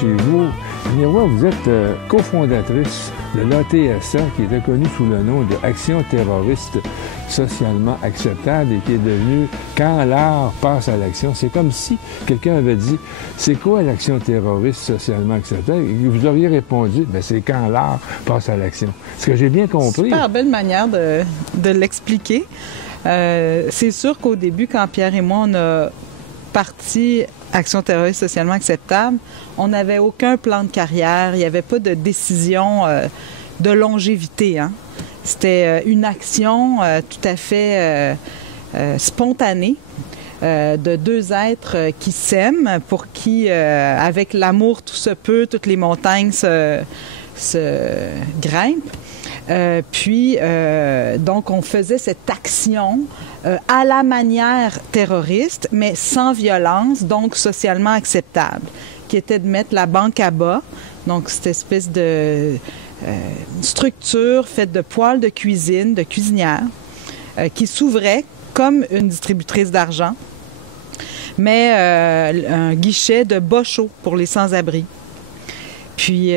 chez vous. Mirwa, vous êtes cofondatrice de l'ATSA, qui était connu sous le nom de Action terroriste socialement acceptable et qui est devenu Quand l'art passe à l'action. C'est comme si quelqu'un avait dit, c'est quoi l'action terroriste socialement acceptable? Et vous auriez répondu, bien, c'est quand l'art passe à l'action. Est-ce que j'ai bien compris? Super belle manière de l'expliquer. C'est sûr qu'au début, quand Pierre et moi, on a parti Action terroriste socialement acceptable, on n'avait aucun plan de carrière, il n'y avait pas de décision de longévité. Hein. C'était une action tout à fait spontanée de deux êtres qui s'aiment, pour qui, avec l'amour tout se peut, toutes les montagnes se grimpent. Donc, on faisait cette action à la manière terroriste, mais sans violence, donc socialement acceptable, qui était de mettre la banque à bas, donc cette espèce de structure faite de poêles de cuisine, de cuisinière, qui s'ouvrait comme une distributrice d'argent, mais un guichet de bas chaud pour les sans-abri. Puis,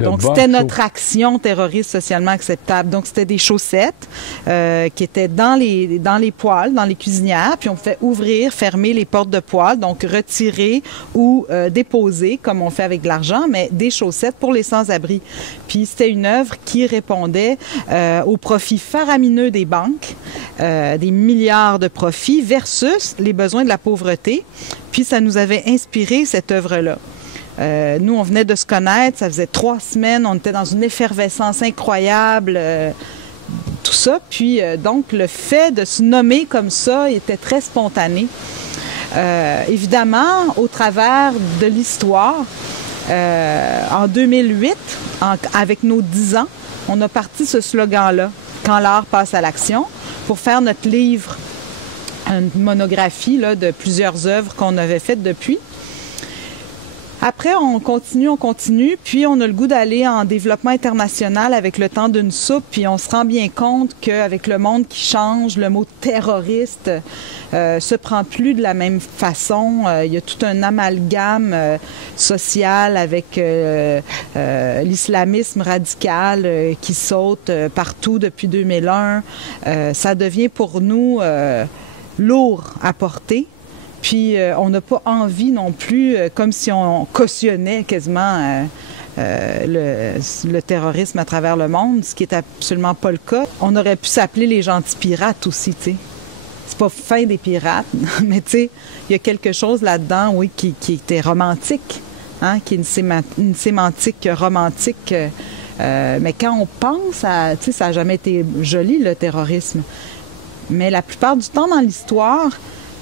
donc, c'était notre action terroriste socialement acceptable. Donc, c'était des chaussettes qui étaient dans les poêles, dans les cuisinières. Puis, on fait ouvrir, fermer les portes de poêle, donc retirer ou déposer, comme on fait avec de l'argent, mais des chaussettes pour les sans-abri. Puis, c'était une œuvre qui répondait aux profits faramineux des banques, des milliards de profits, versus les besoins de la pauvreté. Puis, ça nous avait inspiré cette œuvre-là. Nous, on venait de se connaître, ça faisait 3 semaines, on était dans une effervescence incroyable, tout ça. Puis, donc, le fait de se nommer comme ça était très spontané. Évidemment, au travers de l'histoire, en 2008, avec nos 10 ans, on a parti ce slogan-là, « Quand l'art passe à l'action », pour faire notre livre, une monographie là, de plusieurs œuvres qu'on avait faites depuis. Après, on continue, puis on a le goût d'aller en développement international avec le temps d'une soupe, puis on se rend bien compte qu'avec le monde qui change, le mot terroriste se prend plus de la même façon. Il y a tout un amalgame social avec l'islamisme radical qui saute partout depuis 2001. Ça devient pour nous lourd à porter. Puis, on n'a pas envie non plus, comme si on cautionnait quasiment le terrorisme à travers le monde, ce qui est absolument pas le cas. On aurait pu s'appeler les gentils pirates aussi, tu sais. C'est pas fin des pirates, mais tu sais, il y a quelque chose là-dedans, oui, qui était romantique, hein, qui est une sémantique romantique. Mais quand on pense à, tu sais, ça n'a jamais été joli, le terrorisme. Mais la plupart du temps dans l'histoire,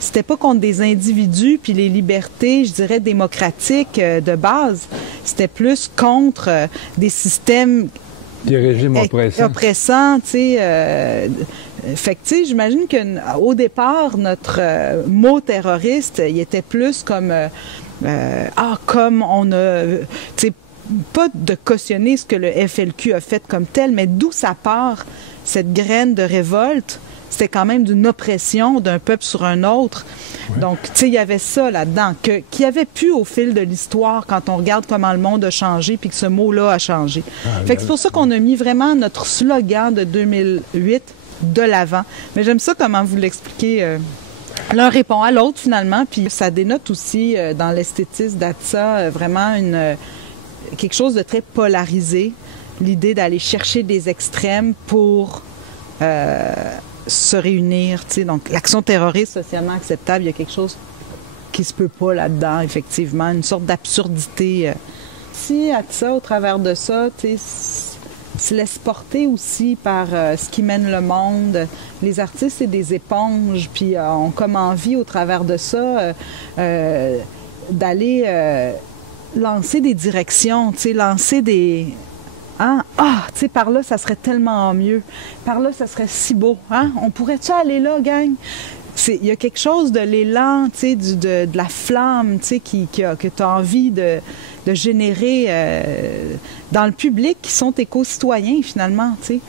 c'était pas contre des individus puis les libertés, je dirais, démocratiques de base. C'était plus contre des systèmes... Des régimes oppressants, tu sais. Fait que, tu sais, j'imagine qu'au départ, notre mot terroriste, il était plus comme... comme on a... Tu sais, pas de cautionner ce que le FLQ a fait comme tel, mais d'où ça part, cette graine de révolte. C'était quand même d'une oppression d'un peuple sur un autre. Ouais. Donc, tu sais, il y avait ça là-dedans, qui avait pu au fil de l'histoire, quand on regarde comment le monde a changé, puis que ce mot-là a changé. Fait que c'est pour ça qu'on a mis vraiment notre slogan de 2008 de l'avant. Mais j'aime ça comment vous l'expliquez. L'un répond à l'autre, finalement, puis ça dénote aussi, dans l'esthétisme d'Atsa, vraiment quelque chose de très polarisé. L'idée d'aller chercher des extrêmes pour... se réunir, tu sais. Donc, l'action terroriste socialement acceptable, il y a quelque chose qui se peut pas là-dedans, effectivement, une sorte d'absurdité. Si, à ça, au travers de ça, tu sais, se laisse porter aussi par ce qui mène le monde. Les artistes, c'est des éponges, puis ont comme envie, au travers de ça, d'aller lancer des directions, tu sais, lancer des... Hein? Ah, tu sais, par là, ça serait tellement mieux. Par là, ça serait si beau. Hein? On pourrait-tu aller là, gang? Il y a quelque chose de l'élan, tu sais, de la flamme, tu sais, que tu as envie de générer dans le public qui sont éco-citoyens, finalement, tu sais.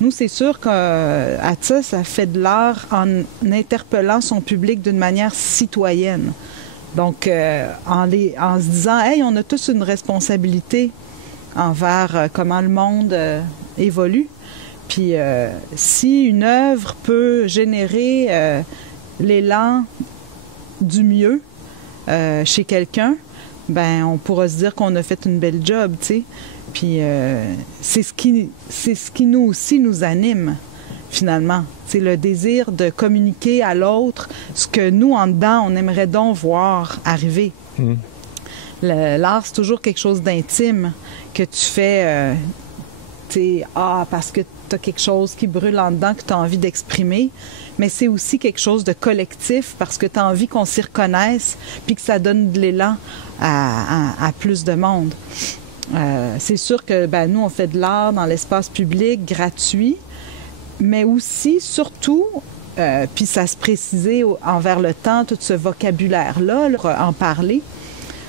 Nous, c'est sûr qu'Atsa, ça fait de l'art en interpellant son public d'une manière citoyenne. Donc, en se disant, hey, on a tous une responsabilité envers comment le monde évolue. Puis, si une œuvre peut générer l'élan du mieux chez quelqu'un, ben on pourra se dire qu'on a fait une belle job, tu sais. Puis, c'est ce qui nous aussi nous anime, finalement. C'est le désir de communiquer à l'autre ce que nous, en dedans, on aimerait donc voir arriver. L'art, c'est toujours quelque chose d'intime que tu fais, parce que tu as quelque chose qui brûle en dedans que tu as envie d'exprimer, mais c'est aussi quelque chose de collectif parce que tu as envie qu'on s'y reconnaisse puis que ça donne de l'élan à plus de monde. C'est sûr que nous, on fait de l'art dans l'espace public, gratuit, mais aussi, surtout, puis ça se précisait envers le temps, tout ce vocabulaire-là, en parler,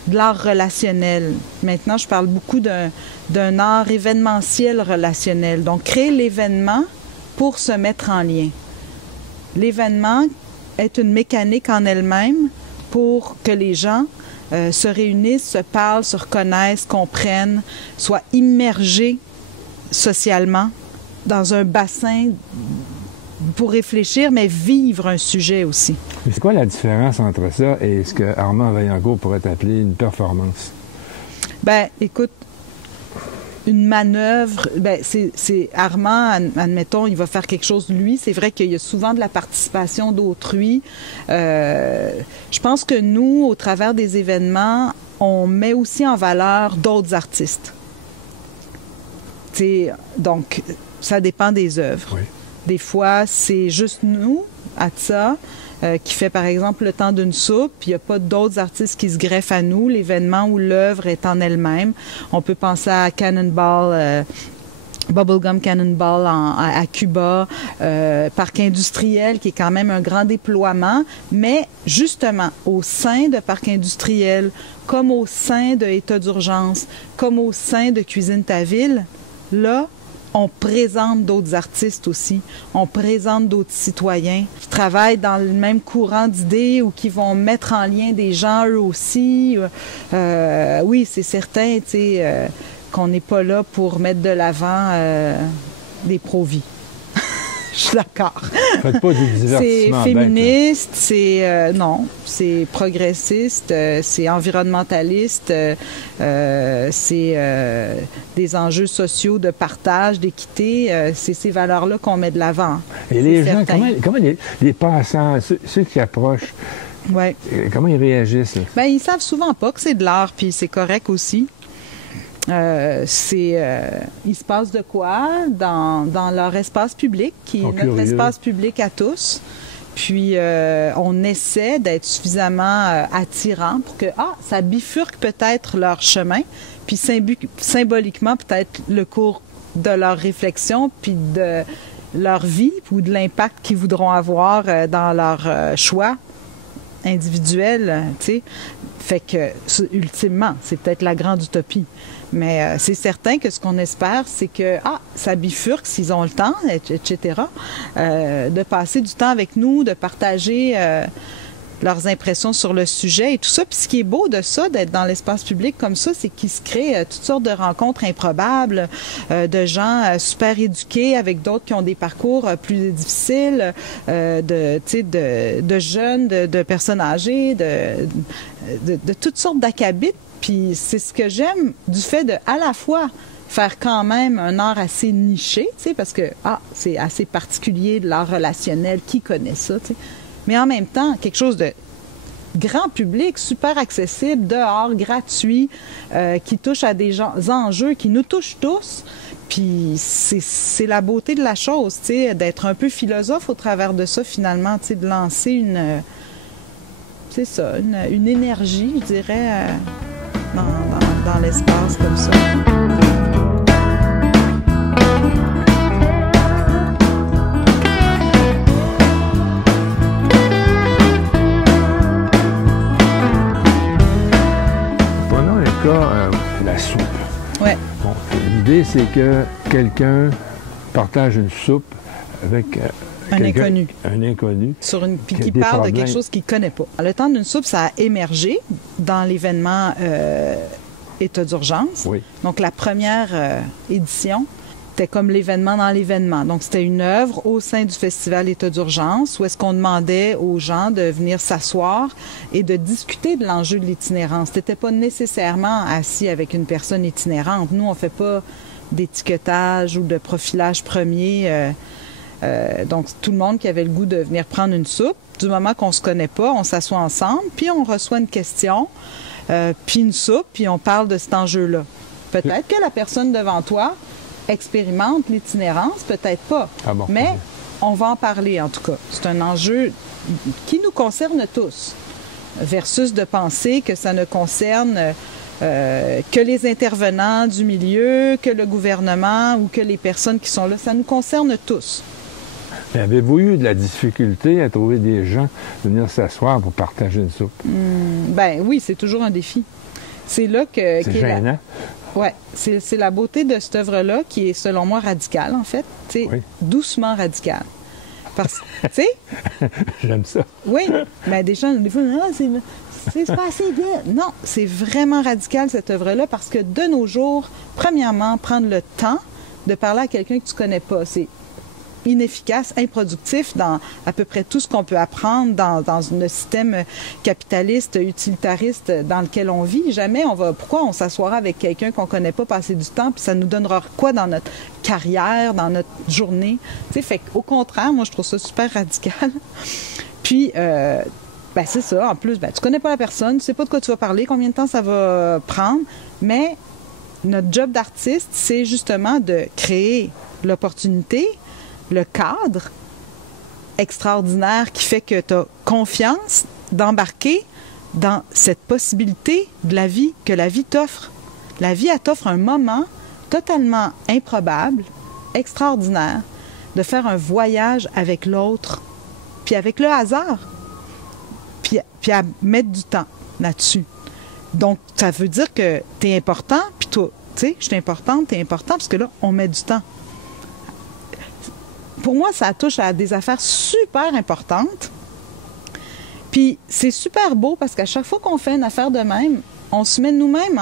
de l'art relationnel. Maintenant, je parle beaucoup d'un art événementiel relationnel. Donc, créer l'événement pour se mettre en lien. L'événement est une mécanique en elle-même pour que les gens se réunissent, se parlent, se reconnaissent, comprennent, soient immergés socialement dans un bassin pour réfléchir, mais vivre un sujet aussi. Mais c'est quoi la différence entre ça et ce que Armand Vaillancourt pourrait appeler une performance? Écoute, une manœuvre, c'est Armand, admettons, il va faire quelque chose lui. C'est vrai qu'il y a souvent de la participation d'autrui. Je pense que nous, au travers des événements, on met aussi en valeur d'autres artistes. Donc, ça dépend des œuvres. Oui. Des fois, c'est juste nous, Atsa, qui fait par exemple le temps d'une soupe. Il n'y a pas d'autres artistes qui se greffent à nous. L'événement ou l'œuvre est en elle-même. On peut penser à Cannonball, Bubblegum Cannonball à Cuba, Parc industriel qui est quand même un grand déploiement. Mais justement, au sein de Parc industriel, comme au sein de État d'urgence, comme au sein de Cuisine ta ville, là, on présente d'autres artistes aussi. On présente d'autres citoyens qui travaillent dans le même courant d'idées ou qui vont mettre en lien des gens eux aussi. Oui, c'est certain, qu'on n'est pas là pour mettre de l'avant des pro-vie. Je suis d'accord. Faites pas du divertissement. C'est féministe, c'est c'est progressiste, c'est environnementaliste, c'est des enjeux sociaux de partage, d'équité. C'est ces valeurs-là qu'on met de l'avant. Et les gens, comment les passants, ceux qui approchent, comment ils réagissent? Ils savent souvent pas que c'est de l'art, puis c'est correct aussi. Il se passe de quoi dans leur espace public, qui est notre espace public à tous. Puis, on essaie d'être suffisamment attirant pour que, ça bifurque peut-être leur chemin, puis symboliquement peut-être le cours de leur réflexion, puis de leur vie, ou de l'impact qu'ils voudront avoir dans leur choix individuel, tu sais. Fait que, ultimement, c'est peut-être la grande utopie. Mais c'est certain que ce qu'on espère, c'est que ça bifurque s'ils ont le temps, etc., de passer du temps avec nous, de partager leurs impressions sur le sujet et tout ça. Puis ce qui est beau de ça, d'être dans l'espace public comme ça, c'est qu'il se crée toutes sortes de rencontres improbables, de gens super éduqués avec d'autres qui ont des parcours plus difficiles, de jeunes, de personnes âgées, de toutes sortes d'acabits. Puis c'est ce que j'aime du fait de, à la fois, faire quand même un art assez niché, tu sais, parce que, c'est assez particulier de l'art relationnel, qui connaît ça, tu sais. Mais en même temps, quelque chose de grand public, super accessible, dehors, gratuit, qui touche à des enjeux qui nous touchent tous. Puis c'est la beauté de la chose, tu sais, d'être un peu philosophe au travers de ça, finalement, tu sais, de lancer une énergie, je dirais, dans l'espace comme ça. Prenons le cas de la soupe. Ouais. Bon, l'idée, c'est que quelqu'un partage une soupe avec Un inconnu. Un inconnu. Puis qui parle de quelque chose qu'il ne connaît pas. Le temps d'une soupe, ça a émergé dans l'événement État d'urgence. Oui. Donc, la première édition, c'était comme l'événement dans l'événement. Donc, c'était une œuvre au sein du festival État d'urgence où est-ce qu'on demandait aux gens de venir s'asseoir et de discuter de l'enjeu de l'itinérance. Tu n'étais pas nécessairement assis avec une personne itinérante. Nous, on ne fait pas d'étiquetage ou de profilage premier. Donc, tout le monde qui avait le goût de venir prendre une soupe, du moment qu'on ne se connaît pas, on s'assoit ensemble, puis on reçoit une question, puis une soupe, puis on parle de cet enjeu-là. Peut-être que la personne devant toi expérimente l'itinérance, peut-être pas. Ah bon, mais on va en parler, en tout cas. C'est un enjeu qui nous concerne tous, versus de penser que ça ne concerne que les intervenants du milieu, que le gouvernement ou que les personnes qui sont là. Ça nous concerne tous. Avez-vous eu de la difficulté à trouver des gens de venir s'asseoir pour partager une soupe? Ben oui, c'est toujours un défi. C'est là que... C'est gênant. Oui, c'est la beauté de cette œuvre-là qui est, selon moi, radicale, en fait. Oui. Doucement radicale. Parce que, tu sais... J'aime ça. Oui, mais des gens, des fois, c'est pas assez bien. Non, c'est vraiment radical, cette œuvre-là, parce que de nos jours, premièrement, prendre le temps de parler à quelqu'un que tu connais pas, c'est inefficace, improductif dans à peu près tout ce qu'on peut apprendre dans le système capitaliste, utilitariste dans lequel on vit. Jamais pourquoi on s'assoira avec quelqu'un qu'on connaît pas passer du temps, puis ça nous donnera quoi dans notre carrière, dans notre journée. Tu sais, fait qu'au contraire, moi, je trouve ça super radical. Puis, ben c'est ça. En plus, ben, tu connais pas la personne, tu sais pas de quoi tu vas parler, combien de temps ça va prendre, mais notre job d'artiste, c'est justement de créer l'opportunité, le cadre extraordinaire qui fait que tu as confiance d'embarquer dans cette possibilité de la vie que la vie t'offre. La vie, elle t'offre un moment totalement improbable, extraordinaire, de faire un voyage avec l'autre, puis avec le hasard, puis à mettre du temps là-dessus. Donc, ça veut dire que tu es important, puis toi, tu sais, je suis importante, tu es important, parce que là, on met du temps. Pour moi, ça touche à des affaires super importantes. Puis c'est super beau parce qu'à chaque fois qu'on fait une affaire de même, on se met nous-mêmes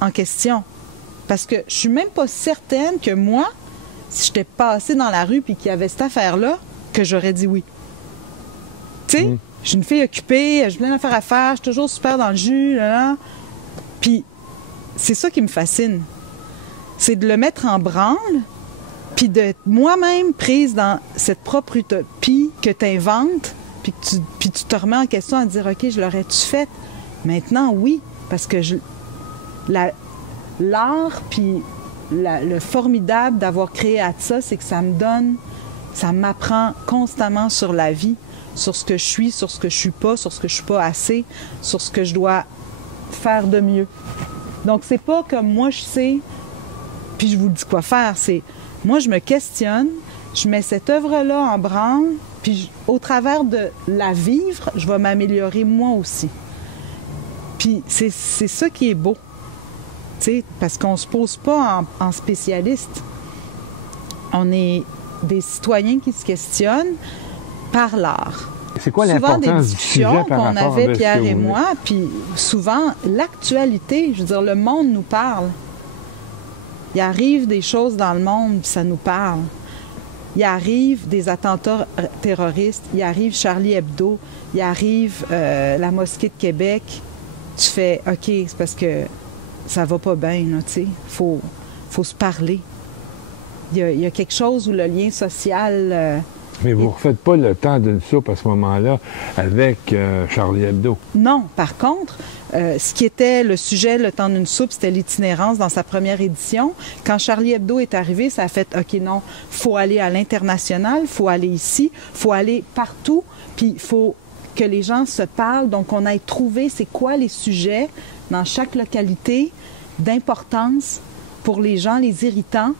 en question. Parce que je suis même pas certaine que moi, si j'étais passée dans la rue puis qu'il y avait cette affaire-là, que j'aurais dit oui. Tu sais, je suis une fille occupée, j'ai plein d'affaires à faire, je suis toujours super dans le jus, là. Puis c'est ça qui me fascine. C'est de le mettre en branle, puis de moi-même prise dans cette propre utopie que tu inventes, puis tu te remets en question à te dire, OK, je l'aurais-tu faite? Maintenant, oui, parce que l'art, puis le formidable d'avoir créé ATSA, c'est que ça m'apprend constamment sur la vie, sur ce que je suis, sur ce que je suis pas assez, sur ce que je dois faire de mieux. Donc, c'est pas comme moi, je sais, puis je vous dis quoi faire, c'est... Moi, je me questionne, je mets cette œuvre-là en branle, puis au travers de la vivre, je vais m'améliorer moi aussi. Puis c'est ça qui est beau, tu sais, parce qu'on ne se pose pas en spécialiste. On est des citoyens qui se questionnent par l'art. C'est quoi l'importance du sujet par rapport à ce que vous voulez? Souvent, des discussions qu'on avait, Pierre et moi, puis souvent, l'actualité, je veux dire, le monde nous parle. Il arrive des choses dans le monde, puis ça nous parle. Il arrive des attentats terroristes, il arrive Charlie Hebdo, il arrive la mosquée de Québec. Tu fais, OK, c'est parce que ça va pas bien, tu sais. Faut se parler. Il y a quelque chose où le lien social... Mais vous ne refaites pas le temps d'une soupe à ce moment-là avec Charlie Hebdo? Non. Par contre, ce qui était le sujet, le temps d'une soupe, c'était l'itinérance dans sa première édition. Quand Charlie Hebdo est arrivé, ça a fait, OK, non, il faut aller à l'international, il faut aller ici, il faut aller partout, puis il faut que les gens se parlent. Donc, on a trouvé c'est quoi les sujets dans chaque localité d'importance pour les gens, les irritants,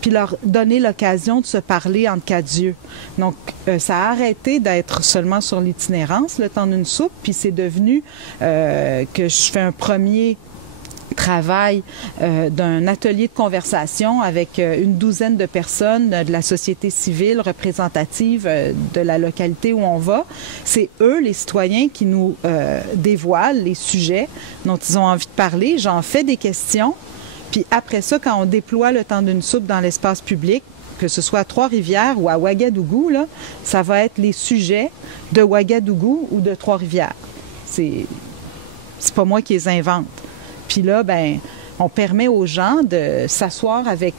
puis leur donner l'occasion de se parler entre quatre yeux. Donc, ça a arrêté d'être seulement sur l'itinérance, le temps d'une soupe, puis c'est devenu que je fais un premier travail d'un atelier de conversation avec une douzaine de personnes de la société civile représentative de la localité où on va. C'est eux, les citoyens, qui nous dévoilent les sujets dont ils ont envie de parler. J'en fais des questions. Puis après ça, quand on déploie le temps d'une soupe dans l'espace public, que ce soit à Trois-Rivières ou à Ouagadougou, là, ça va être les sujets de Ouagadougou ou de Trois-Rivières. C'est pas moi qui les invente. Puis là, ben, on permet aux gens de s'asseoir avec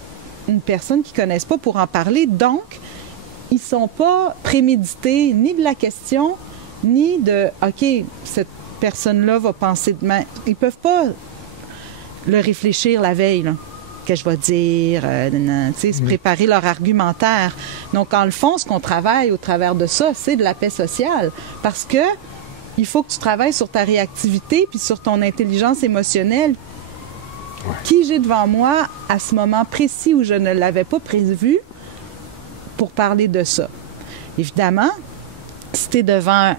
une personne qu'ils ne connaissent pas pour en parler. Donc, ils ne sont pas prémédités ni de la question, ni de « OK, cette personne-là va penser demain ». Ils ne peuvent pas le réfléchir la veille, là, que je vais dire, se préparer leur argumentaire. Donc, en le fond, ce qu'on travaille au travers de ça, c'est de la paix sociale. Parce que il faut que tu travailles sur ta réactivité puis sur ton intelligence émotionnelle. Ouais. Qui j'ai devant moi à ce moment précis où je ne l'avais pas prévu pour parler de ça? Évidemment, si tu es devant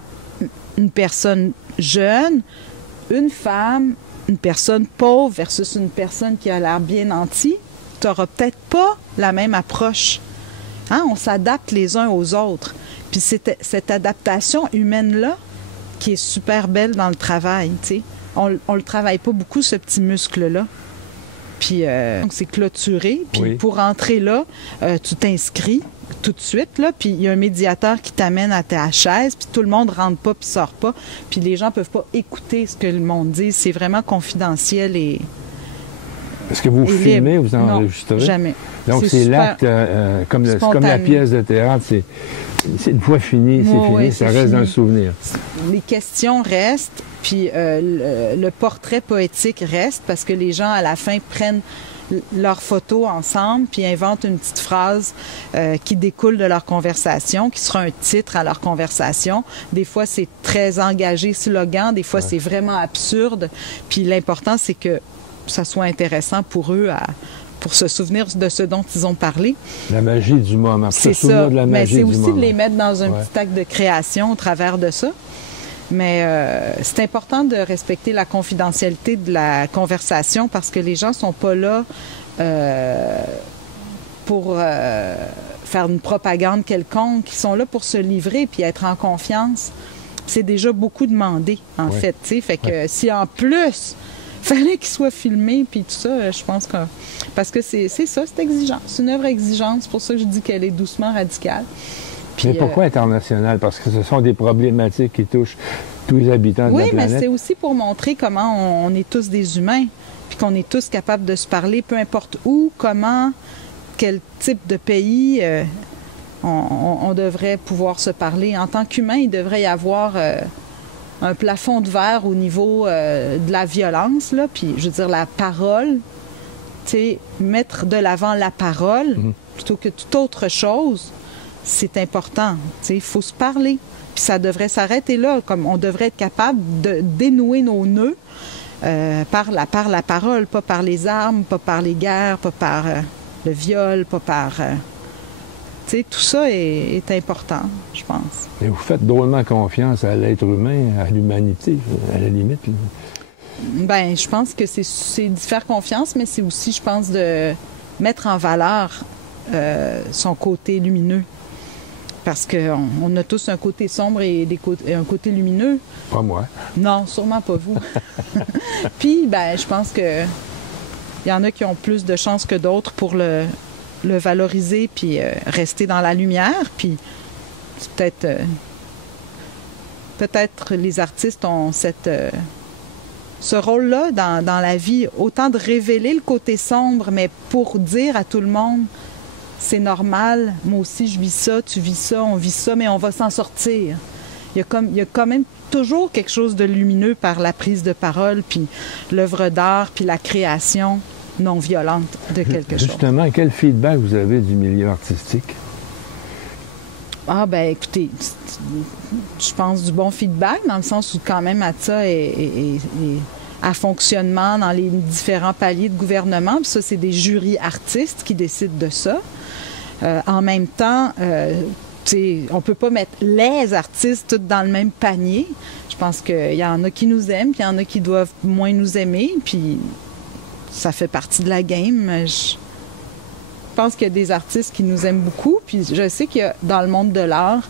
une personne jeune, une femme, une personne pauvre versus une personne qui a l'air bien nantie, tu n'auras peut-être pas la même approche. Hein? On s'adapte les uns aux autres. Puis cette adaptation humaine-là, qui est super belle dans le travail, tu sais. On le travaille pas beaucoup, ce petit muscle-là. Puis, donc c'est clôturé. Puis, oui. Pour entrer là, tu t'inscris tout de suite, là. Puis, il y a un médiateur qui t'amène à ta chaise. Puis, tout le monde rentre pas puis sort pas. Puis, les gens peuvent pas écouter ce que le monde dit. C'est vraiment confidentiel et... Est-ce que vous filmez, vous enregistrez? Non, jamais. Donc, c'est l'acte, comme la pièce de théâtre, c'est une fois fini, c'est fini, ouais, ça reste fini. Dans le souvenir. Les questions restent, puis le portrait poétique reste, parce que les gens, à la fin, prennent leurs photos ensemble, puis inventent une petite phrase qui découle de leur conversation, qui sera un titre à leur conversation. Des fois, c'est très engagé, slogan, des fois, c'est vraiment absurde. Puis l'important, c'est que ça soit intéressant pour eux pour se souvenir de ce dont ils ont parlé. La magie du moment. C'est ça. De la magie mais c'est aussi de les mettre dans un petit acte de création au travers de ça. Mais c'est important de respecter la confidentialité de la conversation parce que les gens sont pas là pour faire une propagande quelconque. Ils sont là pour se livrer puis être en confiance. C'est déjà beaucoup demandé, en fait. T'sais. Fait que si en plus... fallait qu'il soit filmé, puis tout ça, je pense que... Parce que c'est ça, c'est exigeant. C'est une œuvre exigeante, c'est pour ça que je dis qu'elle est doucement radicale. Puis, mais pourquoi internationale? Parce que ce sont des problématiques qui touchent tous les habitants de la planète. Oui, mais c'est aussi pour montrer comment on est tous des humains, puis qu'on est tous capables de se parler, peu importe où, comment, quel type de pays on devrait pouvoir se parler. En tant qu'humain, il devrait y avoir... un plafond de verre au niveau de la violence, là, puis je veux dire, la parole, tu sais, mettre de l'avant la parole plutôt que toute autre chose, c'est important. Tu sais, il faut se parler. Puis ça devrait s'arrêter là, comme on devrait être capable de dénouer nos nœuds par la parole, pas par les armes, pas par les guerres, pas par le viol, pas par... tout ça est important, je pense. Et vous faites drôlement confiance à l'être humain, à l'humanité, à la limite. Bien, je pense que c'est d'y faire confiance, mais c'est aussi, je pense, de mettre en valeur son côté lumineux. Parce qu'on a tous un côté sombre et un côté lumineux. Pas moi. Non, sûrement pas vous. Puis, ben, je pense que il y en a qui ont plus de chances que d'autres pour le valoriser puis rester dans la lumière. Puis peut-être les artistes ont ce rôle-là dans la vie, autant de révéler le côté sombre, mais pour dire à tout le monde, c'est normal, moi aussi je vis ça, tu vis ça, on vit ça, mais on va s'en sortir. Il y a quand même toujours quelque chose de lumineux par la prise de parole, puis l'œuvre d'art, puis la création non violente de quelque chose. Justement, quel feedback vous avez du milieu artistique? Ah, ben écoutez, je pense du bon feedback, dans le sens où quand même ATSA est à fonctionnement dans les différents paliers de gouvernement. Puis ça, c'est des jurys artistes qui décident de ça. En même temps, on ne peut pas mettre les artistes tous dans le même panier. Je pense qu'il y en a qui nous aiment, puis il y en a qui doivent moins nous aimer, puis ça fait partie de la game. Je pense qu'il y a des artistes qui nous aiment beaucoup, puis je sais qu'il y a dans le monde de l'art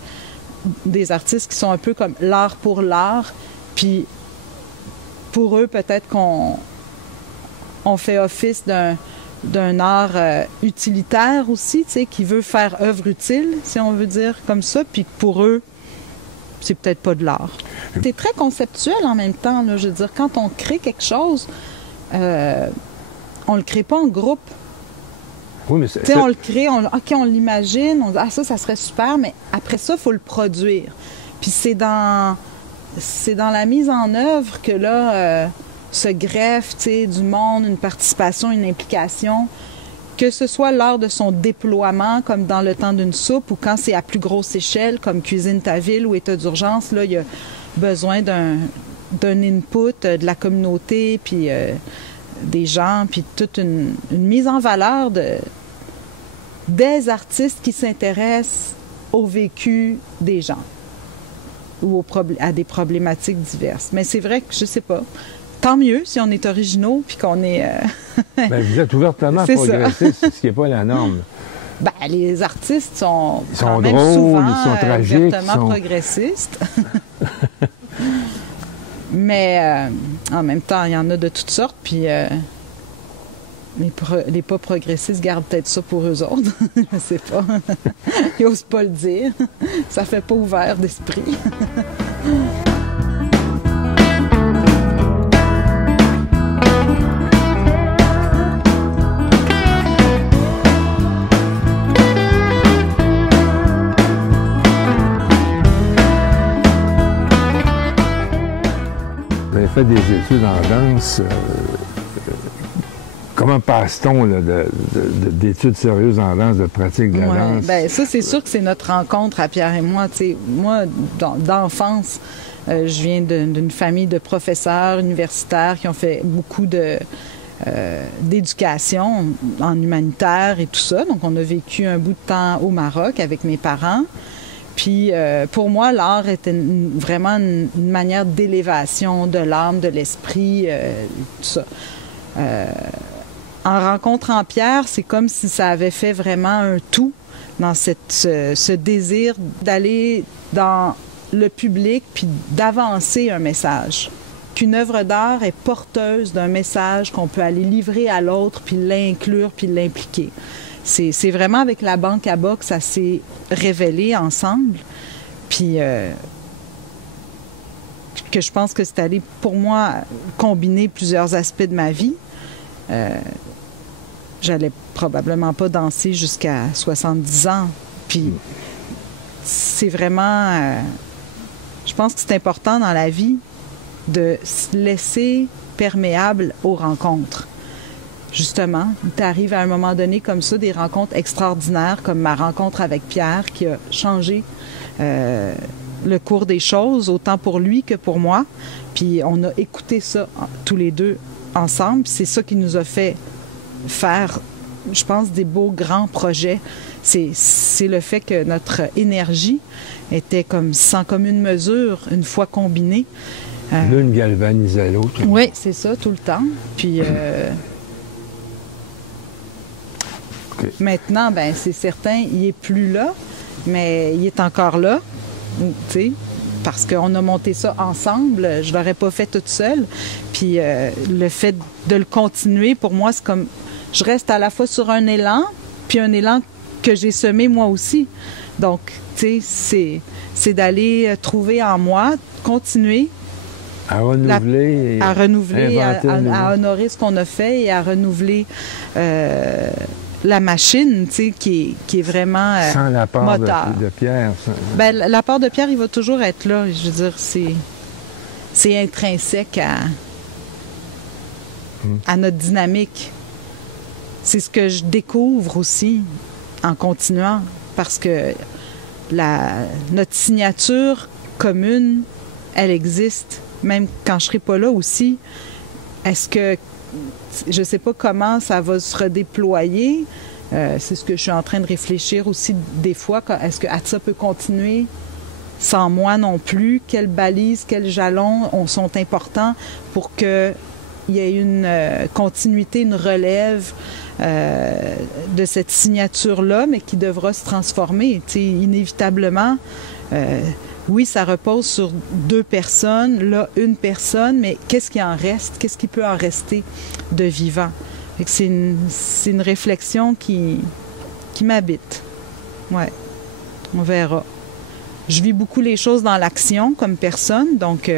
des artistes qui sont un peu comme l'art pour l'art, puis pour eux, peut-être qu'on fait office d'un art utilitaire aussi, tu sais, qui veut faire œuvre utile, si on veut dire comme ça, puis pour eux, c'est peut-être pas de l'art. C'est très conceptuel en même temps, là, je veux dire, quand on crée quelque chose, on le crée pas en groupe. Oui, mais tu sais, on le crée, on l'imagine, on dit « Ah, ça serait super », mais après ça, il faut le produire. Puis c'est dans la mise en œuvre que là, se greffe, tu sais, du monde, une participation, une implication, que ce soit lors de son déploiement, comme dans le temps d'une soupe, ou quand c'est à plus grosse échelle, comme Cuisine ta ville ou État d'urgence, là, il y a besoin d'un input de la communauté, puis des gens, puis toute une mise en valeur des artistes qui s'intéressent au vécu des gens ou à des problématiques diverses. Mais c'est vrai que, je sais pas, tant mieux si on est originaux puis qu'on est... Bien, vous êtes ouvertement progressiste, ce qui n'est pas la norme. Ben, les artistes sont ils sont quand même drôles, souvent ils sont tragiques, ouvertement progressistes. Mais en même temps, il y en a de toutes sortes, puis les pas progressistes gardent peut-être ça pour eux autres. Je sais pas. Ils n'osent pas le dire. Ça fait pas ouvert d'esprit. Vous avez fait des études en danse. Comment passe-t-on d'études sérieuses en danse, de pratique de la danse? Bien, ça, c'est sûr que c'est notre rencontre à Pierre et moi. T'sais, moi, d'enfance, je viens d'une famille de professeurs universitaires qui ont fait beaucoup d'éducation en humanitaire et tout ça. Donc, on a vécu un bout de temps au Maroc avec mes parents. Puis, pour moi, l'art était vraiment une manière d'élévation de l'âme, de l'esprit, tout ça. En rencontrant Pierre, c'est comme si ça avait fait vraiment un tout dans ce désir d'aller dans le public puis d'avancer un message. Qu'une œuvre d'art est porteuse d'un message qu'on peut aller livrer à l'autre puis l'inclure puis l'impliquer. C'est vraiment avec la banque à bas que ça s'est révélé ensemble. Puis que je pense que c'est allé, pour moi, combiner plusieurs aspects de ma vie. J'allais probablement pas danser jusqu'à 70 ans. Puis c'est vraiment... je pense que c'est important dans la vie de se laisser perméable aux rencontres. Justement, tu arrives à un moment donné comme ça, des rencontres extraordinaires, comme ma rencontre avec Pierre, qui a changé le cours des choses, autant pour lui que pour moi. Puis on a écouté ça tous les deux ensemble. Puis c'est ça qui nous a fait faire, je pense, des beaux grands projets. C'est le fait que notre énergie était comme sans commune mesure, une fois combinée. L'une galvanisait l'autre. Oui, c'est ça, tout le temps. Puis okay. Maintenant, ben c'est certain, il n'est plus là, mais il est encore là, tu sais, parce qu'on a monté ça ensemble. Je ne l'aurais pas fait toute seule. Puis le fait de le continuer, pour moi, c'est comme... Je reste à la fois sur un élan, puis un élan que j'ai semé moi aussi. Donc, tu sais, c'est d'aller trouver en moi, continuer... À renouveler. À honorer ce qu'on a fait et à renouveler la machine, tu sais, qui est vraiment sans l'apport moteur. De Pierre. Ben, l'apport de Pierre, il va toujours être là. Je veux dire, c'est intrinsèque à notre dynamique. C'est ce que je découvre aussi en continuant, parce que notre signature commune, elle existe. Même quand je ne serai pas là aussi, est-ce que... Je ne sais pas comment ça va se redéployer. C'est ce que je suis en train de réfléchir aussi des fois. Est-ce que ATSA peut continuer sans moi non plus? Quelles balises, quels jalons sont importants pour qu'il il y ait une continuité, une relève de cette signature-là, mais qui devra se transformer. Tu sais, inévitablement, oui, ça repose sur 2 personnes, là, 1 personne, mais qu'est-ce qui en reste? Qu'est-ce qui peut en rester de vivant? C'est une réflexion qui m'habite. Ouais, on verra. Je vis beaucoup les choses dans l'action comme personne, donc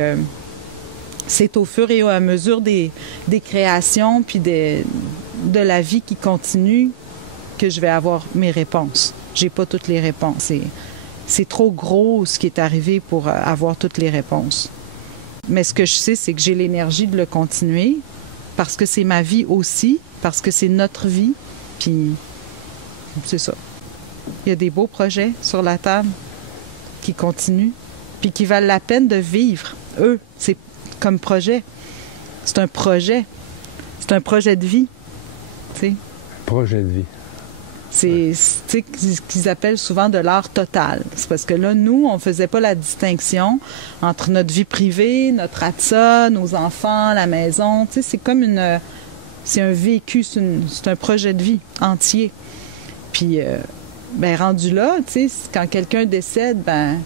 c'est au fur et à mesure des créations puis de la vie qui continue que je vais avoir mes réponses. J'ai pas toutes les réponses. C'est trop gros ce qui est arrivé pour avoir toutes les réponses. Mais ce que je sais, c'est que j'ai l'énergie de le continuer parce que c'est ma vie aussi, parce que c'est notre vie, puis c'est ça. Il y a des beaux projets sur la table qui continuent, puis qui valent la peine de vivre. Eux, c'est comme projet. C'est un projet. C'est un projet de vie. T'sais. Projet de vie. C'est ce qu'ils appellent souvent de l'art total. C'est parce que là, nous, on ne faisait pas la distinction entre notre vie privée, notre ATSA, nos enfants, la maison. T'sais, c'est comme c'est un vécu, c'est un projet de vie entier. Puis, ben, rendu là, tu sais, quand quelqu'un décède, ben,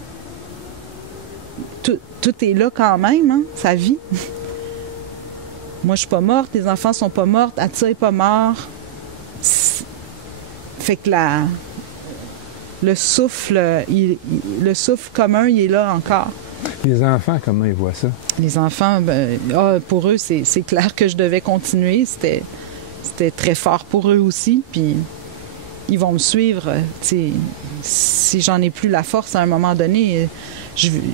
tout est là quand même, hein, sa vie. Moi, je suis pas morte, les enfants sont pas morts, Atsa est pas mort. Fait que le souffle commun, il est là encore. Les enfants, comment ils voient ça? Les enfants, ben, pour eux, c'est clair que je devais continuer. C'était très fort pour eux aussi. Puis ils vont me suivre. Si j'en ai plus la force à un moment donné,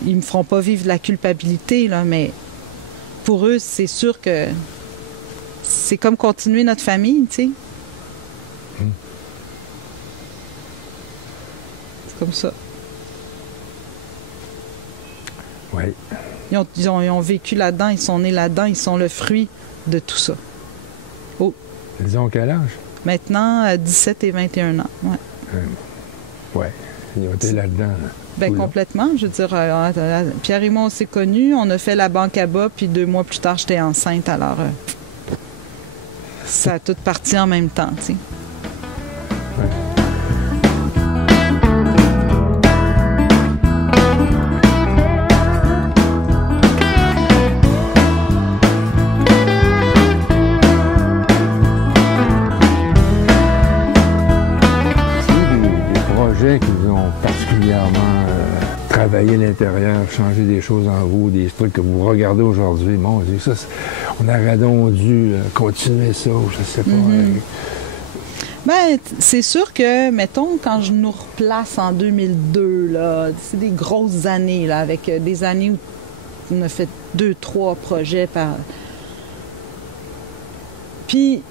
ils me feront pas vivre de la culpabilité, là, mais pour eux, c'est sûr que c'est comme continuer notre famille, tu sais. C'est comme ça. Oui. Ils ont vécu là-dedans, ils sont nés là-dedans, ils sont le fruit de tout ça. Oh. Ils ont quel âge? Maintenant, 17 et 21 ans. Ouais. Oui, ils ont été là-dedans. Bien, complètement. Je veux dire, Pierre et moi, on s'est connus, on a fait la banque à bas, puis 2 mois plus tard, j'étais enceinte, alors ça a tout parti en même temps, tu sais. Ouais. Qui vous ont particulièrement travaillé l'intérieur, changé des choses en vous, des trucs que vous regardez aujourd'hui. Mon Dieu, ça, on aurait donc dû continuer ça, je sais pas. Bien, c'est sûr que, mettons, quand je nous replace en 2002, là, c'est des grosses années, là, avec des années où on a fait 2-3 projets par... Puis...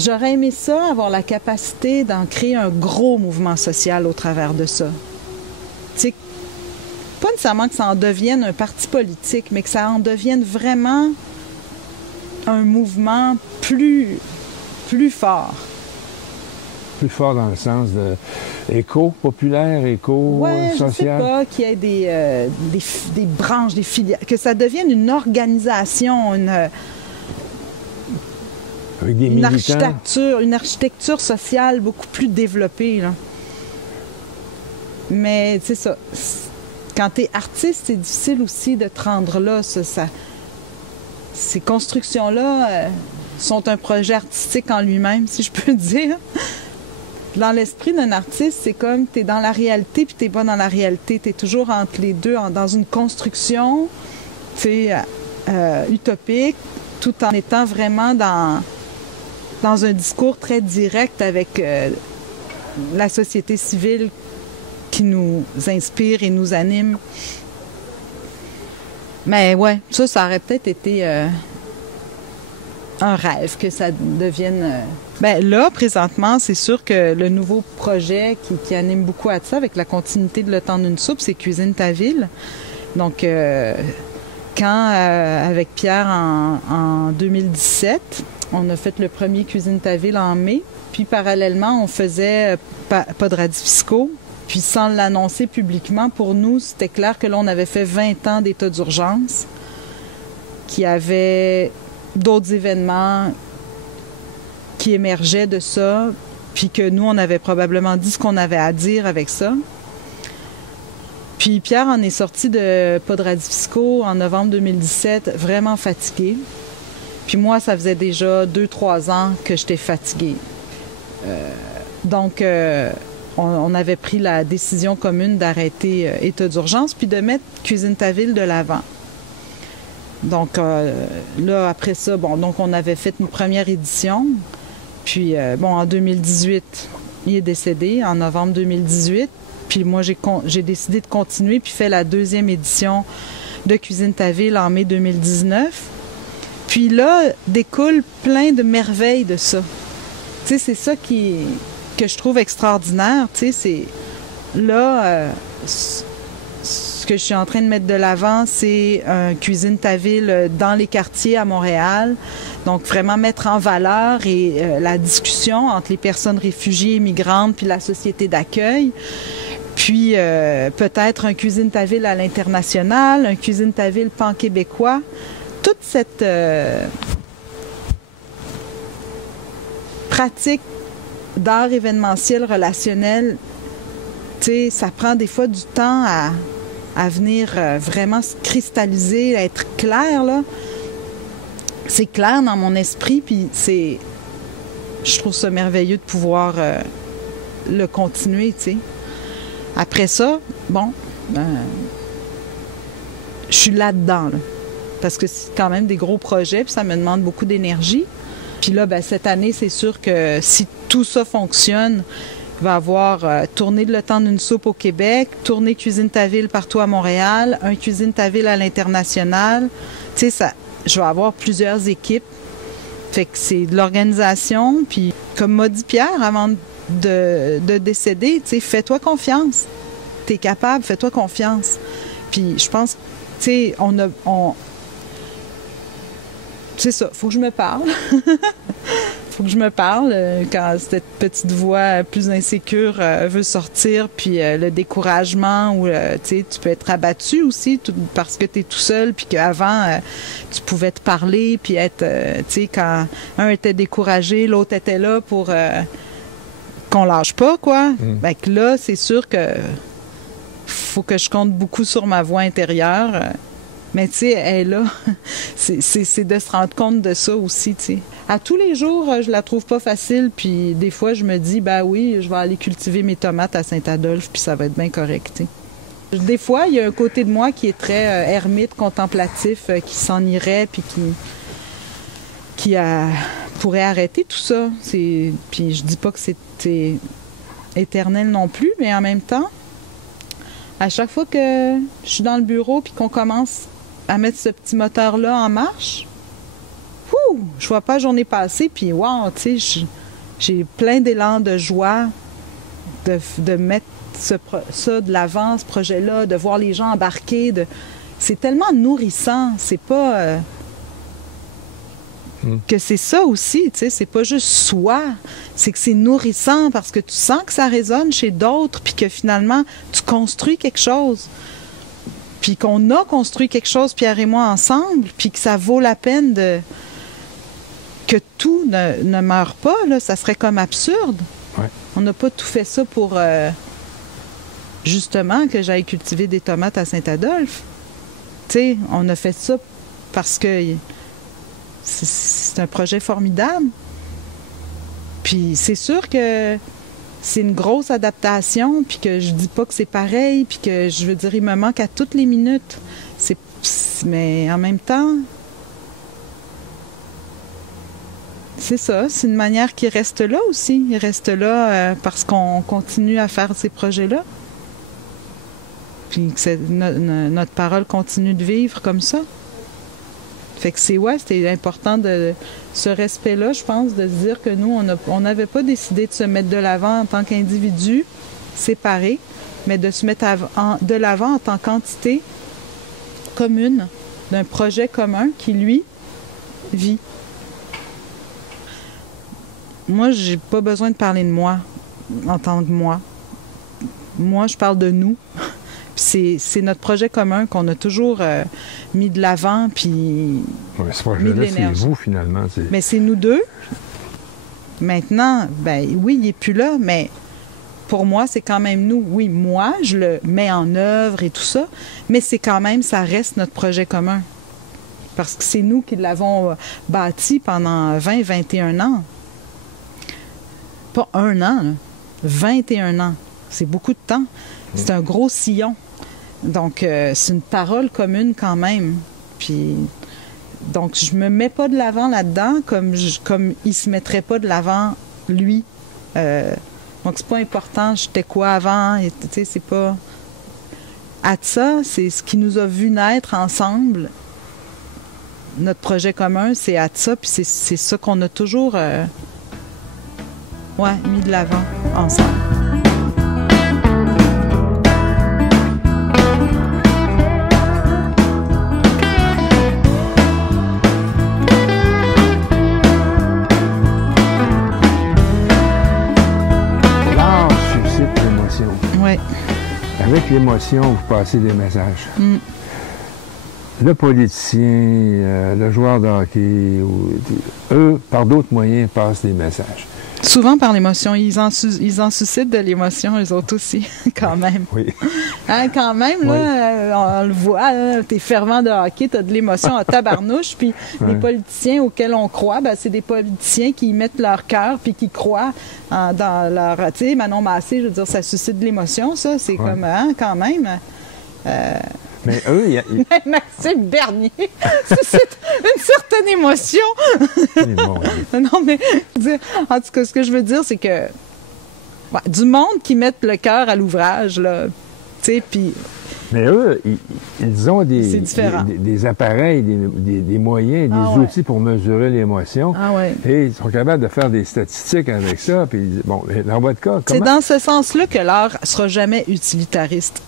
J'aurais aimé ça, avoir la capacité d'en créer un gros mouvement social au travers de ça. Tu sais, pas nécessairement que ça en devienne un parti politique, mais que ça en devienne vraiment un mouvement plus fort. Plus fort dans le sens de éco-populaire, éco-social? Je sais pas, qu'il y ait des branches, des filières, que ça devienne une organisation, avec des militants. Une architecture sociale beaucoup plus développée, là. Mais c'est ça. Quand tu es artiste, c'est difficile aussi de te rendre là. Ces constructions-là sont un projet artistique en lui-même, si je peux dire. Dans l'esprit d'un artiste, c'est comme tu es dans la réalité puis tu n'es pas dans la réalité. Tu es toujours entre les deux, dans une construction utopique, tout en étant vraiment dans un discours très direct avec la société civile qui nous inspire et nous anime. Mais ouais, ça aurait peut-être été un rêve que ça devienne... Ben là, présentement, c'est sûr que le nouveau projet qui anime beaucoup à ça, avec la continuité de Le Temps d'une soupe, c'est Cuisine ta ville. Donc, avec Pierre en 2017... On a fait le premier Cuisine ta ville en mai. Puis parallèlement, on faisait pas de radis fiscaux. Puis sans l'annoncer publiquement, pour nous, c'était clair que là, on avait fait 20 ans d'état d'urgence. qu'il y avait d'autres événements qui émergeaient de ça, puis que nous, on avait probablement dit ce qu'on avait à dire avec ça. Puis Pierre en est sorti de Paradis Fiscaux en novembre 2017, vraiment fatigué. Puis moi, ça faisait déjà 2-3 ans que j'étais fatiguée. Donc, on avait pris la décision commune d'arrêter état d'urgence puis de mettre Cuisine ta ville de l'avant. Donc, là, après ça, donc on avait fait une première édition. Puis, en 2018, il est décédé, en novembre 2018. Puis moi, j'ai décidé de continuer puis fait la deuxième édition de Cuisine ta ville en mai 2019. Puis là, découle plein de merveilles de ça. Tu sais, c'est ça que je trouve extraordinaire. Tu sais, c'est là, ce que je suis en train de mettre de l'avant, c'est Cuisine ta ville dans les quartiers à Montréal. Donc, vraiment mettre en valeur la discussion entre les personnes réfugiées et migrantes puis la société d'accueil. Puis, peut-être un Cuisine ta ville à l'international, un Cuisine ta ville pan-québécois. Toute cette pratique d'art événementiel relationnel, tu sais, ça prend des fois du temps à venir vraiment se cristalliser, à être clair, là. C'est clair dans mon esprit, puis je trouve ça merveilleux de pouvoir le continuer, tu sais. Après ça, je suis là-dedans, là, parce que c'est quand même des gros projets, puis ça me demande beaucoup d'énergie. Puis là, cette année, c'est sûr que si tout ça fonctionne, il va y avoir tournée de Le Temps d'une soupe au Québec, tournée Cuisine ta ville partout à Montréal, un Cuisine ta ville à l'international. Tu sais, je vais avoir plusieurs équipes. Fait que c'est de l'organisation. Puis, comme m'a dit Pierre avant de décéder, tu sais, fais-toi confiance. T'es capable, fais-toi confiance. Puis, je pense, tu sais, c'est ça, faut que je me parle. Faut que je me parle quand cette petite voix plus insécure veut sortir, puis le découragement ou tu peux être abattu aussi parce que tu es tout seul, puis qu'avant tu pouvais te parler, puis être, quand un était découragé, l'autre était là pour qu'on lâche pas, quoi. Fait que là, c'est sûr que faut que je compte beaucoup sur ma voix intérieure. Mais tu sais, elle est là. C'est de se rendre compte de ça aussi, tu sais. À tous les jours, je la trouve pas facile, puis des fois, je me dis, oui, je vais aller cultiver mes tomates à Saint-Adolphe, puis ça va être bien correct, tu sais. Des fois, il y a un côté de moi qui est très ermite, contemplatif, qui s'en irait, puis qui pourrait arrêter tout ça. Puis je dis pas que c'est éternel non plus, mais en même temps, à chaque fois que je suis dans le bureau puis qu'on commence à mettre ce petit moteur-là en marche, je vois pas la journée passer, puis wow, tu sais, j'ai plein d'élan de joie de mettre ça de l'avant, ce projet-là, de voir les gens embarquer. C'est tellement nourrissant. C'est pas... que c'est ça aussi, tu sais, c'est pas juste soi, c'est que c'est nourrissant parce que tu sens que ça résonne chez d'autres, puis que finalement, tu construis quelque chose, puis qu'on a construit quelque chose, Pierre et moi, ensemble, puis que ça vaut la peine que tout ne meure pas, là, ça serait comme absurde. Ouais. On n'a pas tout fait ça pour, justement, que j'aille cultiver des tomates à Saint-Adolphe. Tu sais, on a fait ça parce que c'est un projet formidable. Puis c'est sûr que c'est une grosse adaptation, puis que je dis pas que c'est pareil, puis que je veux dire, il me manque à toutes les minutes. Mais en même temps, c'est ça, c'est une manière qui reste là aussi. Il reste là parce qu'on continue à faire ces projets-là. Puis que notre parole continue de vivre comme ça. Fait que c'était important de ce respect-là, je pense, de se dire que nous, on n'avait pas décidé de se mettre de l'avant en tant qu'individu séparés, mais de se mettre de l'avant en tant qu'entité commune, d'un projet commun qui, lui, vit. Moi, j'ai pas besoin de parler de moi en tant que moi. Moi, je parle de nous. Puis c'est notre projet commun qu'on a toujours mis de l'avant, puis ce projet-là, c'est vous, finalement. Mais c'est nous deux. Maintenant, ben oui, il n'est plus là, mais pour moi, c'est quand même nous. Oui, moi, je le mets en œuvre et tout ça, mais c'est quand même, ça reste notre projet commun. Parce que c'est nous qui l'avons bâti pendant 20, 21 ans. Pas un an, là. 21 ans. C'est beaucoup de temps. C'est un gros sillon. Donc, c'est une parole commune quand même. Puis, donc, je me mets pas de l'avant là-dedans comme il se mettrait pas de l'avant, lui. Donc, c'est pas important, j'étais quoi avant, tu sais, c'est pas... ATSA, c'est ce qui nous a vu naître ensemble. Notre projet commun, c'est ATSA, puis c'est ça qu'on a toujours mis de l'avant ensemble. L'art suscite l'émotion. Oui. Avec l'émotion, vous passez des messages. Le politicien, le joueur de hockey, eux, par d'autres moyens, passent des messages. Souvent par l'émotion. Ils en suscitent de l'émotion, eux autres aussi, quand même. Oui. Hein, quand même, là, on le voit, t'es fervent de hockey, t'as de l'émotion à tabarnouche, puis les politiciens auxquels on croit, ben, c'est des politiciens qui mettent leur cœur, puis qui croient dans leur... Tu sais, Manon Massé, je veux dire, ça suscite de l'émotion, ça, c'est comme, hein, quand même... Mais eux, Maxime Bernier suscite une certaine émotion. Non, mais en tout cas, ce que je veux dire, c'est que du monde qui met le cœur à l'ouvrage, là, tu sais, puis... Mais eux, ils ont des appareils, des moyens, des outils pour mesurer l'émotion. Et ils sont capables de faire des statistiques avec ça. Puis, bon, dans votre cas, comment... C'est dans ce sens-là que l'art ne sera jamais utilitariste.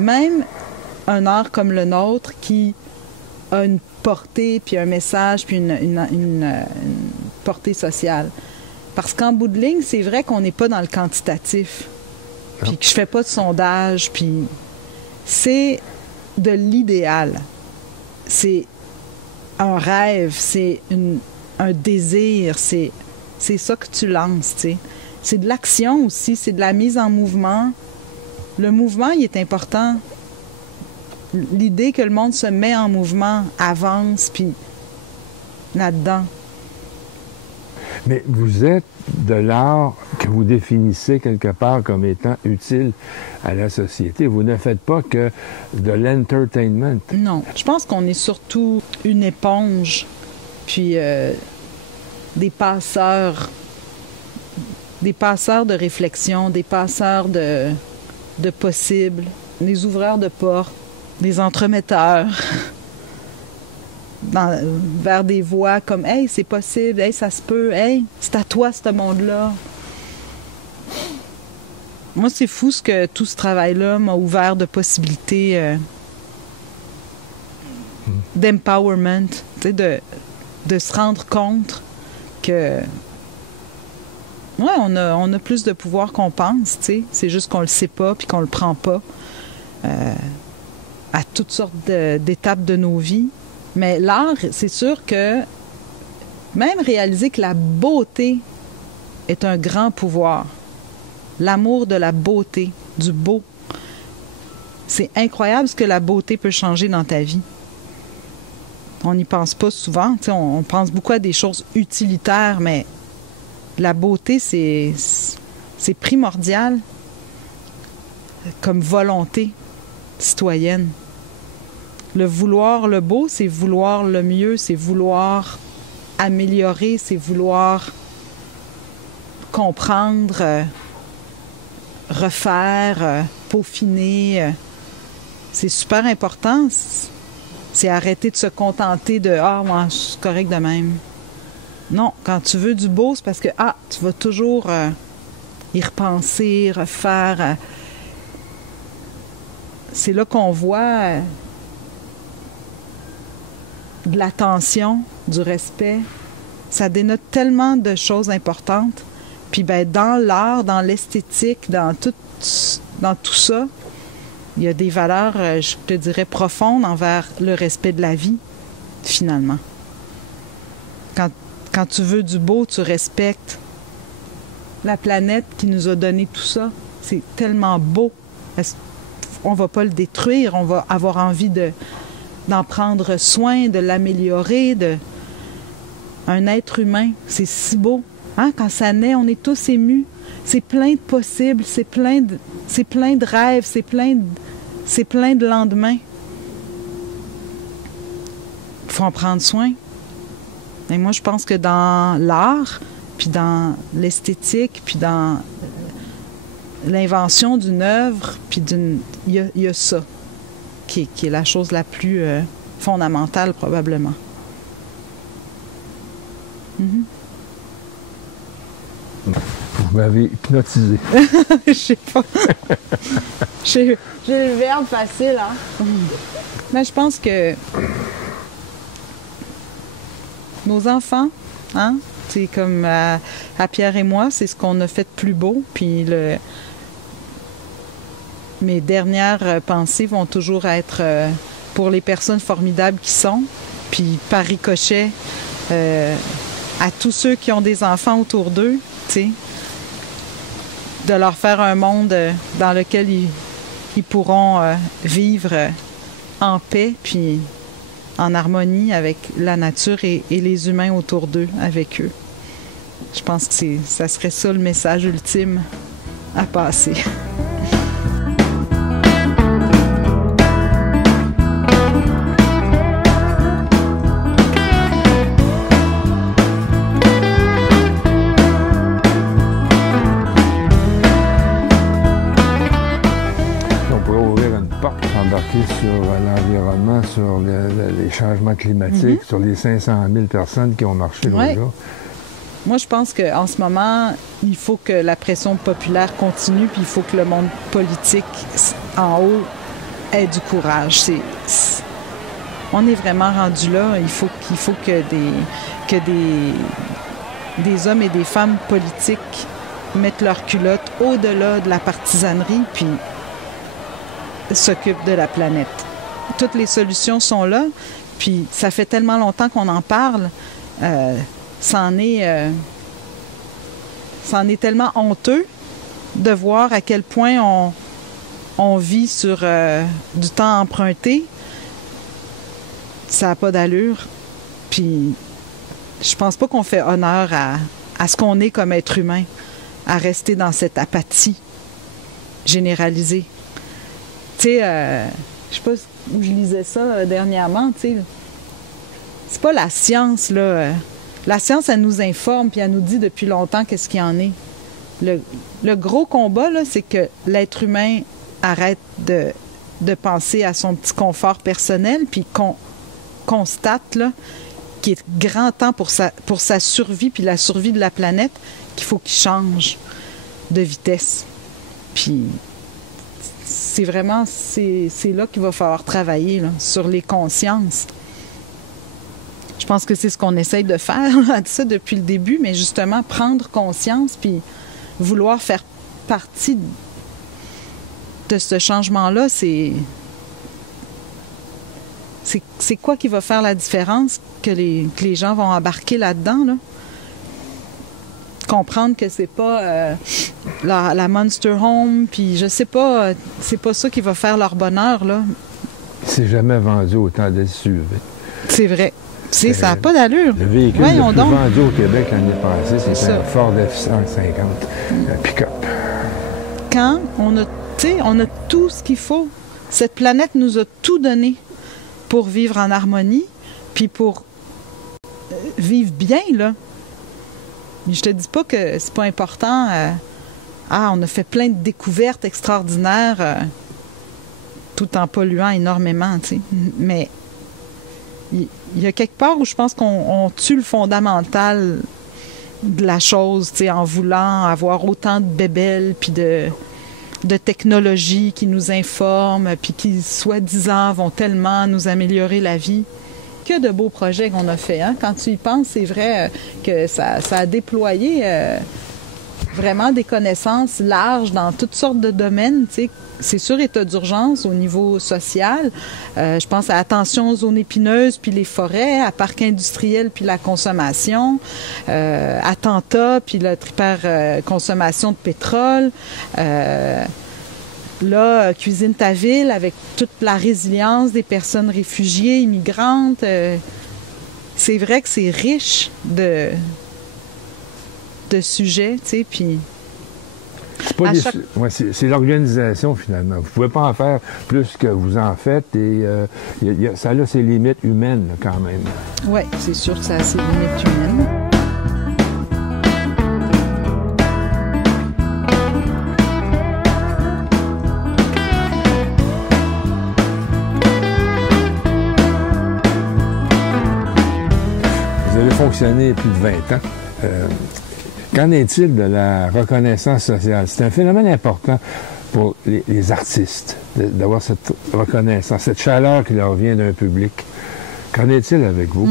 Même un art comme le nôtre qui a une portée, puis un message, puis une portée sociale. Parce qu'en bout de ligne, c'est vrai qu'on n'est pas dans le quantitatif, puis que je fais pas de sondage, puis c'est de l'idéal. C'est un rêve, c'est un désir, c'est ça que tu lances, tu sais. C'est de l'action aussi, c'est de la mise en mouvement. Le mouvement, il est important. L'idée que le monde se met en mouvement, avance, puis là-dedans. Mais vous êtes de l'art que vous définissez quelque part comme étant utile à la société. Vous ne faites pas que de l'entertainment. Non. Je pense qu'on est surtout une éponge, puis des passeurs de réflexion, des passeurs de possibles, des ouvreurs de portes, des entremetteurs vers des voies comme « Hey, c'est possible, hey, ça se peut, hey, c'est à toi, ce monde-là. » Moi, c'est fou ce que tout ce travail-là m'a ouvert de possibilités d'empowerment, tu sais, de se rendre compte que on a plus de pouvoir qu'on pense, tu sais. C'est juste qu'on le sait pas puis qu'on le prend pas. À toutes sortes d'étapes de nos vies. Mais l'art, c'est sûr que même réaliser que la beauté est un grand pouvoir, l'amour de la beauté, du beau, c'est incroyable ce que la beauté peut changer dans ta vie. On n'y pense pas souvent, tu sais, on pense beaucoup à des choses utilitaires, mais la beauté, c'est primordial comme volonté citoyenne. Le vouloir le beau, c'est vouloir le mieux, c'est vouloir améliorer, c'est vouloir comprendre, refaire, peaufiner. C'est super important. C'est arrêter de se contenter de « Ah, moi, je suis correct de même ». Non, quand tu veux du beau, c'est parce que tu vas toujours y repenser, refaire... c'est là qu'on voit de l'attention, du respect. Ça dénote tellement de choses importantes. Puis ben, dans l'art, dans l'esthétique, dans tout ça, il y a des valeurs, je te dirais, profondes envers le respect de la vie, finalement. Quand tu veux du beau, tu respectes la planète qui nous a donné tout ça. C'est tellement beau. On ne va pas le détruire, on va avoir envie d'en prendre soin, de l'améliorer. Un être humain, c'est si beau. Hein? Quand ça naît, on est tous émus. C'est plein de possibles, c'est plein de rêves, c'est plein de lendemains. Il faut en prendre soin. Et moi, je pense que dans l'art, puis dans l'esthétique, puis dans l'invention d'une œuvre, puis il y a ça qui est la chose la plus fondamentale, probablement. Mm-hmm. Vous m'avez hypnotisé. Je sais pas. J'ai le verbe facile, hein? Mais je pense que nos enfants, hein? C'est comme à Pierre et moi, c'est ce qu'on a fait de plus beau. Puis mes dernières pensées vont toujours être pour les personnes formidables qui sont. Puis par ricochet, à tous ceux qui ont des enfants autour d'eux, tu sais, de leur faire un monde dans lequel ils pourront vivre en paix, puis en harmonie avec la nature et les humains autour d'eux, avec eux. Je pense que ça serait ça le message ultime à passer. Embarquer sur l'environnement, sur les changements climatiques, sur les 500 000 personnes qui ont marché l'autre jour. Moi, je pense qu'en ce moment, il faut que la pression populaire continue, puis il faut que le monde politique en haut ait du courage. On est vraiment rendu là. Il faut que des hommes et des femmes politiques mettent leur culotte au-delà de la partisanerie, puis s'occupe de la planète. Toutes les solutions sont là, puis ça fait tellement longtemps qu'on en parle, c'en est tellement honteux de voir à quel point on vit sur du temps emprunté. Ça n'a pas d'allure. Puis je pense pas qu'on fait honneur à ce qu'on est comme être humain, à rester dans cette apathie généralisée. Tu sais, je sais pas où je lisais ça dernièrement, tu sais. C'est pas la science, là. La science, elle nous informe, puis elle nous dit depuis longtemps qu'est-ce qu'il y en est. Le gros combat, là, c'est que l'être humain arrête de penser à son petit confort personnel, puis qu'on constate, là, qu'il est grand temps pour sa survie, puis la survie de la planète, qu'il faut qu'il change de vitesse. Puis c'est vraiment, c'est là qu'il va falloir travailler, là, sur les consciences. Je pense que c'est ce qu'on essaye de faire, là, ça depuis le début, mais justement, prendre conscience puis vouloir faire partie de ce changement-là, c'est quoi qui va faire la différence, que les gens vont embarquer là-dedans, là? Comprendre que c'est pas la Monster Home, puis je sais pas, c'est pas ça qui va faire leur bonheur, là. C'est jamais vendu autant de SUV. C'est vrai. Ça n'a pas d'allure. Le véhicule le plus vendu au Québec l'année passée, c'est un Ford F-150, un pick-up. Quand on a tout ce qu'il faut, cette planète nous a tout donné pour vivre en harmonie, puis pour vivre bien, là. Je te dis pas que c'est pas important. On a fait plein de découvertes extraordinaires tout en polluant énormément, tu sais. Mais il y a quelque part où je pense qu'on tue le fondamental de la chose, tu sais, en voulant avoir autant de bébelles puis de technologies qui nous informent puis qui, soi-disant, vont tellement nous améliorer la vie. Que de beaux projets qu'on a faits. Hein? Quand tu y penses, c'est vrai que ça a déployé vraiment des connaissances larges dans toutes sortes de domaines, tu sais. C'est sûr, état d'urgence au niveau social. Je pense à attention aux zones épineuses puis les forêts, à parcs industriels puis la consommation, attentats puis la consommation de pétrole. Là, Cuisine ta ville avec toute la résilience des personnes réfugiées, immigrantes. C'est vrai que c'est riche de sujets, tu sais, puis... C'est l'organisation, finalement. Vous ne pouvez pas en faire plus que vous en faites et ça a ses limites humaines, quand même. Oui, c'est sûr que ça a ses limites humaines. Vous avez fonctionné plus de 20 ans. Qu'en est-il de la reconnaissance sociale? C'est un phénomène important pour les artistes, d'avoir cette reconnaissance, cette chaleur qui leur vient d'un public. Qu'en est-il avec vous?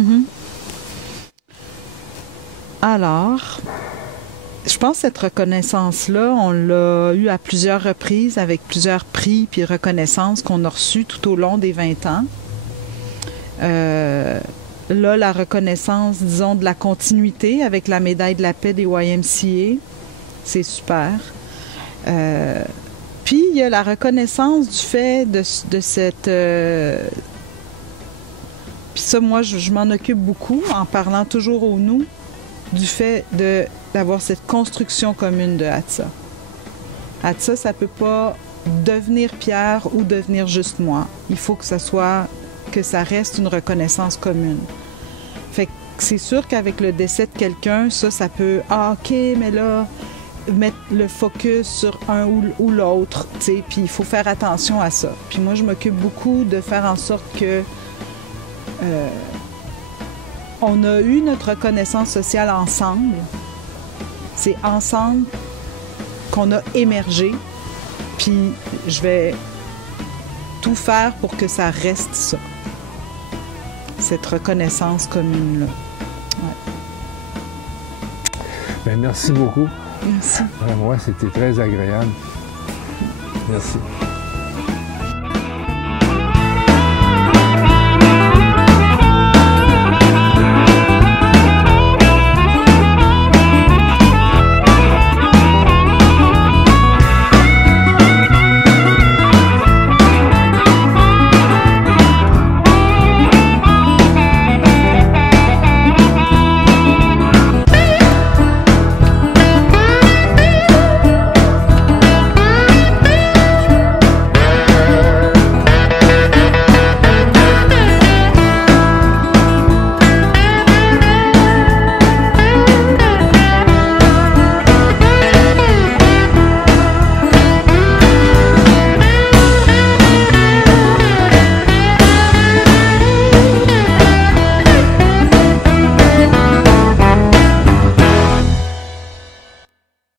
Alors, je pense que cette reconnaissance-là, on l'a eue à plusieurs reprises avec plusieurs prix puis reconnaissances qu'on a reçues tout au long des 20 ans. Là, la reconnaissance, disons, de la continuité avec la médaille de la paix des YMCA, c'est super. Puis, il y a la reconnaissance du fait de cette... Puis ça, moi, je m'en occupe beaucoup en parlant toujours au nous, du fait d'avoir cette construction commune de Hatsa. Hatsa, ça ne peut pas devenir Pierre ou devenir juste moi. Il faut que ça reste une reconnaissance commune. Fait que c'est sûr qu'avec le décès de quelqu'un, ça peut... Ah, OK, mais là, mettre le focus sur un ou l'autre, tu sais, puis il faut faire attention à ça. Puis moi, je m'occupe beaucoup de faire en sorte que... on a eu notre reconnaissance sociale ensemble. C'est ensemble qu'on a émergé. Puis je vais tout faire pour que ça reste ça. Cette reconnaissance commune-là. Ouais. Bien, merci beaucoup. Merci. Moi, c'était très agréable. Merci.